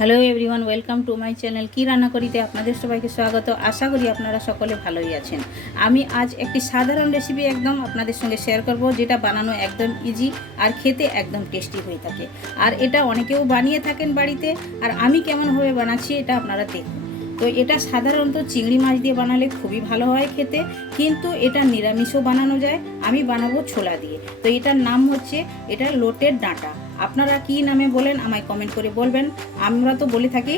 Hello everyone, welcome to my channel কি রান্না করিতে আপনাদের সবাইকে স্বাগত। আশা করি আপনারা সকলে ভালোই আছেন। আমি আজ একটি সাধারণ রেসিপি একদম আপনাদের সঙ্গে শেয়ার করব, যেটা বানানো একদম ইজি আর খেতে একদম টেস্টি হয়ে থাকে। আর এটা অনেকেও বানিয়ে থাকেন বাড়িতে, আর আমি কেমনভাবে বানাচ্ছি এটা আপনারা দেখুন। তো এটা সাধারণত চিংড়ি মাছ দিয়ে বানালে খুবই ভালো হয় খেতে, কিন্তু এটা নিরামিষও বানানো যায়, আমি বানাবো ছোলা দিয়ে। তো এটার নাম হচ্ছে, এটা লোটের ডাঁটা। আপনারা কি নামে বলেন আমায় কমেন্ট করে বলবেন। আমরা তো বলে থাকি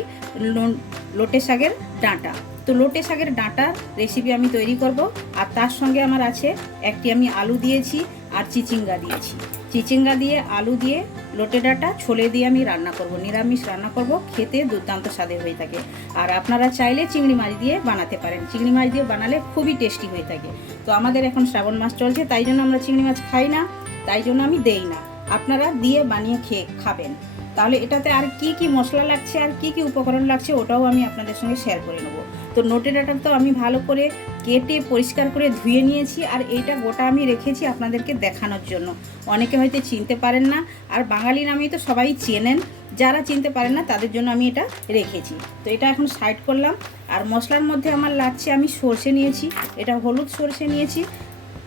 লোটে শাকের ডাঁটা। তো লোটে শাকের ডাঁটার রেসিপি আমি তৈরি করব, আর তার সঙ্গে আমার আছে একটি আমি আলু দিয়েছি আর চিচিঙ্গা দিয়েছি। চিচিঙ্গা দিয়ে আলু দিয়ে লোটে ডাঁটা, ছোলে দিয়ে আমি রান্না করব, নিরামিষ রান্না করব, খেতে দুর্দান্ত স্বাদের হয়ে থাকে। আর আপনারা চাইলে চিংড়ি মাছ দিয়ে বানাতে পারেন। চিংড়ি মাছ দিয়ে বানালে খুবই টেস্টি হয়ে থাকে। তো আমাদের এখন শ্রাবণ মাস চলছে, তাই জন্য আমরা চিংড়ি মাছ খাই না, তাই জন্য আমি দেই না। আপনারা দিয়ে বানিয়ে খেয়ে খাবেন। তাহলে এটাতে আর কি কি মশলা লাগছে, আর কি কি উপকরণ লাগছে, ওটাও আমি আপনাদের সঙ্গে শেয়ার করে নেব। তো নোটে ডাটা তো আমি ভালো করে কেটে পরিষ্কার করে ধুয়ে নিয়েছি, আর এইটা গোটা আমি রেখেছি আপনাদেরকে দেখানোর জন্য। অনেকে হয়তো চিনতে পারেন না, আর বাঙালি নামেই তো সবাই চেনেন। যারা চিনতে পারেন না, তাদের জন্য আমি এটা রেখেছি। তো এটা এখন সাইড করলাম, আর মশলার মধ্যে আমার লাগছে আমি সর্ষে নিয়েছি, এটা হলুদ সর্ষে নিয়েছি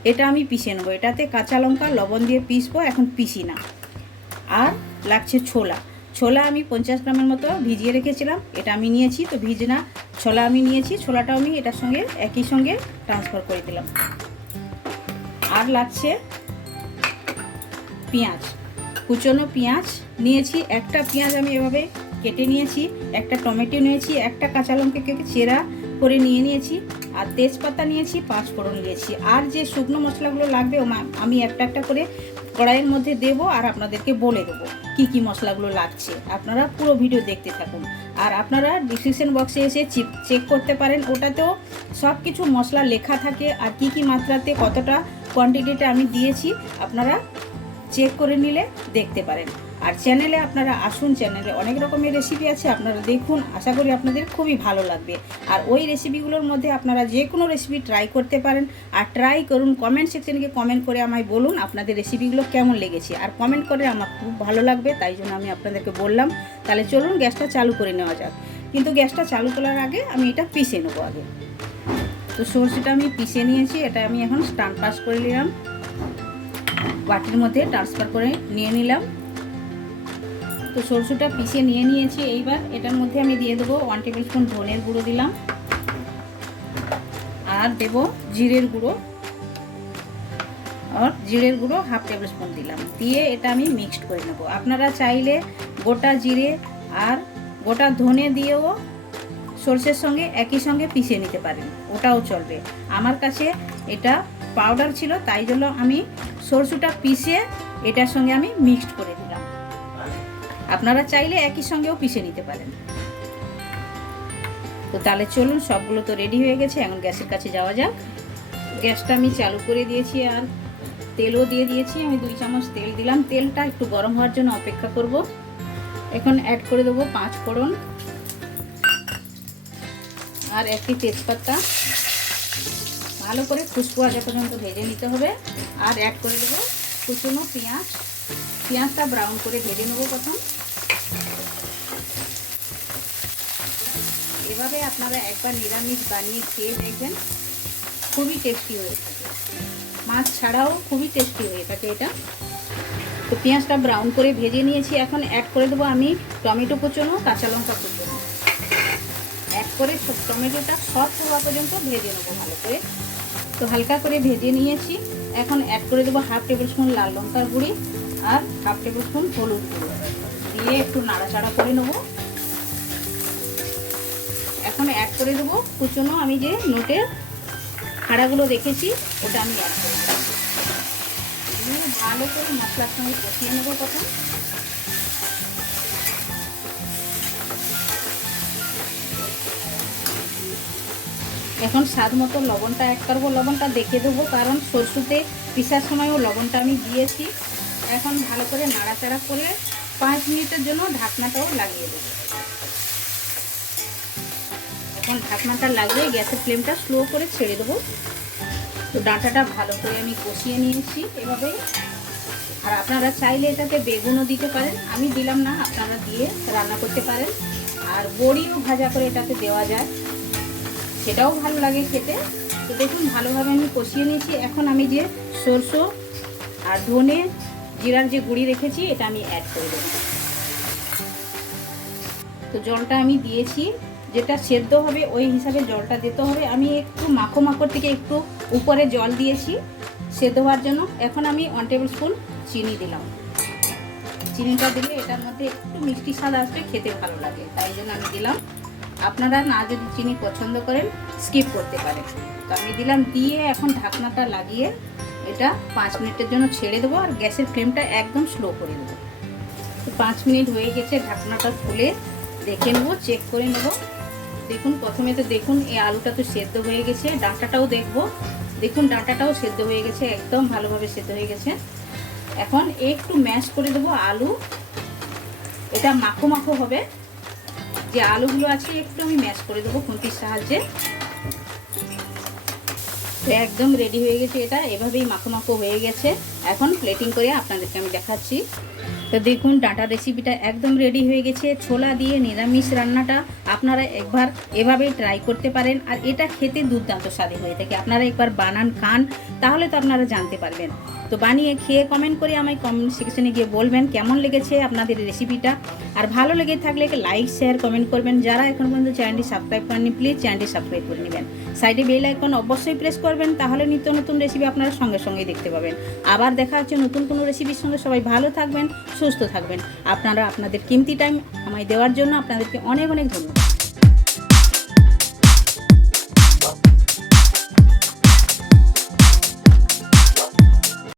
এটা আমি পিষে নেব। এটাতে কাঁচা লঙ্কা, লবণ দিয়ে পিসবো এখন পিসি না। আর লাগছে ছোলা। ছোলা আমি পঞ্চাশ গ্রামের মতো ভিজিয়ে রেখেছিলাম, এটা আমি নিয়েছি, তো ভিজনা ছোলা আমি নিয়েছি, ছোলাটাও আমি এটার সঙ্গে, একই সঙ্গে ট্রান্সফার করে দিলাম। আর লাগছে পেঁয়াজ। কুচনো পেঁয়াজ নিয়েছি, একটা পেঁয়াজ আমি এভাবে কেটে নিয়েছি, একটা টমেটো নিয়েছি, একটা কাঁচা লঙ্কাকে চেরা করে নিয়ে নিয়েছি। আর তেজপাতা নিয়েছি পাঁচ ফোড়ন নিয়েছি আর যে শুকনো মশলাগুলো লাগবে আমি একটা একটা করে কড়াইয়ের মধ্যে দেব আর আপনাদেরকে বলে দেবো কি কি মশলাগুলো লাগছে। আপনারা পুরো ভিডিও দেখতে থাকুন। আর আপনারা ডিসক্রিপশন বক্সে এসে চেক করতে পারেন। ওটাতেও সব কিছু মশলা লেখা থাকে আর কি কি মাত্রাতে কতটা কোয়ান্টিটিটা আমি দিয়েছি, আপনারা চেক করে নিলে দেখতে পারেন। আর চ্যানেলে আপনারা আসুন চ্যানেলে অনেক রকমের রেসিপি আছে, আপনারা দেখুন, আশা করি আপনাদের খুবই ভালো লাগবে। আর ওই রেসিপিগুলোর মধ্যে আপনারা যে কোনো রেসিপি ট্রাই করতে পারেন, আর ট্রাই করুন কমেন্ট সেকশনকে কমেন্ট করে আমায় বলুন আপনাদের রেসিপিগুলো কেমন লেগেছে। আর কমেন্ট করে আমার খুব ভালো লাগবে, তাই জন্য আমি আপনাদেরকে বললাম, তাহলে চলুন গ্যাসটা চালু করে নেওয়া যাক। কিন্তু গ্যাসটা চালু করার আগে আমি এটা পিষে নেব আগে। তো সর্ষেটা আমি পিষে নিয়েছি, এটা আমি এখন স্টান পাস করে নিলাম। বাটির মধ্যে ট্রান্সফার করে নিয়ে নিলাম। তো সরষেটা পিষে নিয়ে নিয়েছি এইবার। এটার মধ্যে আমি দিয়ে দেবো ওয়ান টেবিল স্পুন ধনের গুঁড়ো দিলাম। আর দেব জিরের গুঁড়ো। আর জিরের গুঁড়ো হাফ টেবিল স্পুন দিলাম। দিয়ে এটা আমি মিক্সড করে নেব। আপনারা চাইলে গোটা জিরে আর গোটা ধনে দিয়েও সর্ষের সঙ্গে একই সঙ্গে পিষে নিতে পারেন। ওটাও চলবে। আমার কাছে এটা পাউডার ছিল, তাই জন্য আমি সরষেটা পিষে এটার সঙ্গে আমি মিক্সড করে দিলাম। আপনারা চাইলে একই সঙ্গেও পিষে নিতে পারেন। তো তাহলে চলুন, সবগুলো তো রেডি হয়ে গেছে, এখন গ্যাসের কাছে যাওয়া যাক। গ্যাসটা আমি চালু করে দিয়েছি আর তেলও দিয়ে দিয়েছি। আমি দুই চামচ তেল দিলাম। তেলটা একটু গরম হওয়ার জন্য অপেক্ষা করব। এখন অ্যাড করে দেবো পাঁচ ফোড়ন আর একটি তেজপাতা। ভালো করে খুশবু আসা পর্যন্ত ভেজে নিতে হবে। আর অ্যাড করে দেবো কুচুনো পেঁয়াজ। পেঁয়াজটা ব্রাউন করে ভেজে নেব প্রথম। এভাবে আপনারা একবার নিরামিষ বানিয়ে খেয়ে দেখবেন, খুবই টেস্টি হয়ে থাকে। মাছ ছাড়াও খুবই টেস্টি হয়ে থাকে এটা। তো পেঁয়াজটা ব্রাউন করে ভেজে নিয়েছি, এখন অ্যাড করে দেবো আমি টমেটো কুচোনো, কাঁচা লঙ্কা কুচোনো। অ্যাড করে টমেটোটা সফট হওয়া পর্যন্ত ভেজে নেব ভালো করে। তো হালকা করে ভেজে নিয়েছি, এখন অ্যাড করে দেবো হাফ টেবিল স্পুন লাল লঙ্কার গুঁড়ি। আর হাফ টেবিল স্পুন হলুদ গুঁড়ো দিয়ে একটু নাড়াচাড়া করে নেব। এখন অ্যাড করে দেবো। কুচনো আমি যে নোটের খাড়াগুলো রেখেছি, ওটা আমি অ্যাড করে ভালো করে মশলার সঙ্গে কষিয়ে নেব প্রথম এখন স্বাদ মতো লবণটা অ্যাড করব। লবণটা দেখে দেবো, কারণ সরষুতে পিসার সময়ও লবণটা আমি দিয়েছি। এখন ভালো করে নাড়াচাড়া করে পাঁচ মিনিটের জন্য ঢাকনাটাও লাগিয়ে দেবো। এখন ঢাকনাটা লাগিয়ে গ্যাসের ফ্লেমটা স্লো করে ছেড়ে দেবো। তো ডাঁটাটা ভালো করে আমি কষিয়ে নিয়েছি এভাবে। আর আপনারা চাইলে এটাতে বেগুনও দিতে পারেন। আমি দিলাম না, আপনারা দিয়ে রান্না করতে পারেন। আর বড়িও ভাজা করে এটাতে দেওয়া যায়। সেটাও ভালো লাগে খেতে। তো দেখুন, ভালোভাবে আমি কষিয়ে নিয়েছি। এখন আমি যে সরষো আর ধনে জিরার যে গুঁড়ি রেখেছি, এটা আমি অ্যাড করে দেবো। তো জলটা আমি দিয়েছি। যেটা সেদ্ধ হবে, ওই হিসাবে জলটা দিতে হবে। আমি একটু মাখো মাখোর থেকে একটু উপরে জল দিয়েছি সেদ্ধ হওয়ার জন্য। এখন আমি ওয়ান টেবিল স্পুন চিনি দিলাম। চিনিটা দিলে এটার মধ্যে একটু মিষ্টি স্বাদ আসবে, খেতে ভালো লাগে। তাই জন্য আমি দিলাম আপনারা না যদি চিনি পছন্দ করেন স্কিপ করতে পারেন। তো আমি দিলাম দিয়ে এখন ঢাকনাটা লাগিয়ে এটা পাঁচ মিনিটের জন্য ছেড়ে দেবো আর গ্যাসের ফ্লেমটা একদম স্লো করে দেবো তো পাঁচ মিনিট হয়ে গেছে, ঢাকনাটা খুলে দেখে নেব চেক করে নেব। দেখুন, প্রথমে তো দেখুন, এই আলুটা তো সেদ্ধ হয়ে গেছে, ডাঁটাটাও দেখব। দেখুন, ডাঁটাটাও সেদ্ধ হয়ে গেছে, একদম ভালোভাবে সেদ্ধ হয়ে গেছে। এখন একটু ম্যাশ করে দেবো আলু। এটা মাখো মাখো হবে। যে আলুগুলো আছে, একটু আমি ম্যাশ করে দেবো খুঁটির সাহায্যে। একদম রেডি হয়ে গেছে এটা। এভাবেই মাখো মাখো হয়ে গেছে। এখন প্লেটিং করে আপনাদেরকে আমি দেখাচ্ছি। তো দেখুন, ডাটা রেসিপিটা একদম রেডি হয়ে গেছে। ছোলা দিয়ে নিরামিষ রান্নাটা আপনারা একবার এভাবেই ট্রাই করতে পারেন। আর এটা খেতে দুর্দান্ত স্বাদে হয়ে থাকে। আপনারা একবার বানান, খান, তাহলে তো আপনারা জানতে পারবেন। তো বানিয়ে খেয়ে কমেন্ট করে আমায় কমেন্ট সেকশনে গিয়ে বলবেন কেমন লেগেছে আপনাদের রেসিপিটা আর ভালো লেগে থাকলে লাইক শেয়ার কমেন্ট করবেন। যারা এখন পর্যন্ত চ্যানেলটি সাবস্ক্রাইব করেননি প্লিজ চ্যানেলটি সাবস্ক্রাইব করে নেবেন। সাইডে বেল আইকন অবশ্যই প্রেস করবেন, তাহলে নিত্য নতুন রেসিপি আপনারা সঙ্গে সঙ্গেই দেখতে পাবেন। আবার দেখা হচ্ছে নতুন কোনো রেসিপির সঙ্গে। সবাই ভালো থাকবেন সুস্থ থাকবেন। আপনারা আপনাদের কিমতি টাইম আমায় দেওয়ার জন্য আপনাদেরকে অনেক অনেক ধন্যবাদ।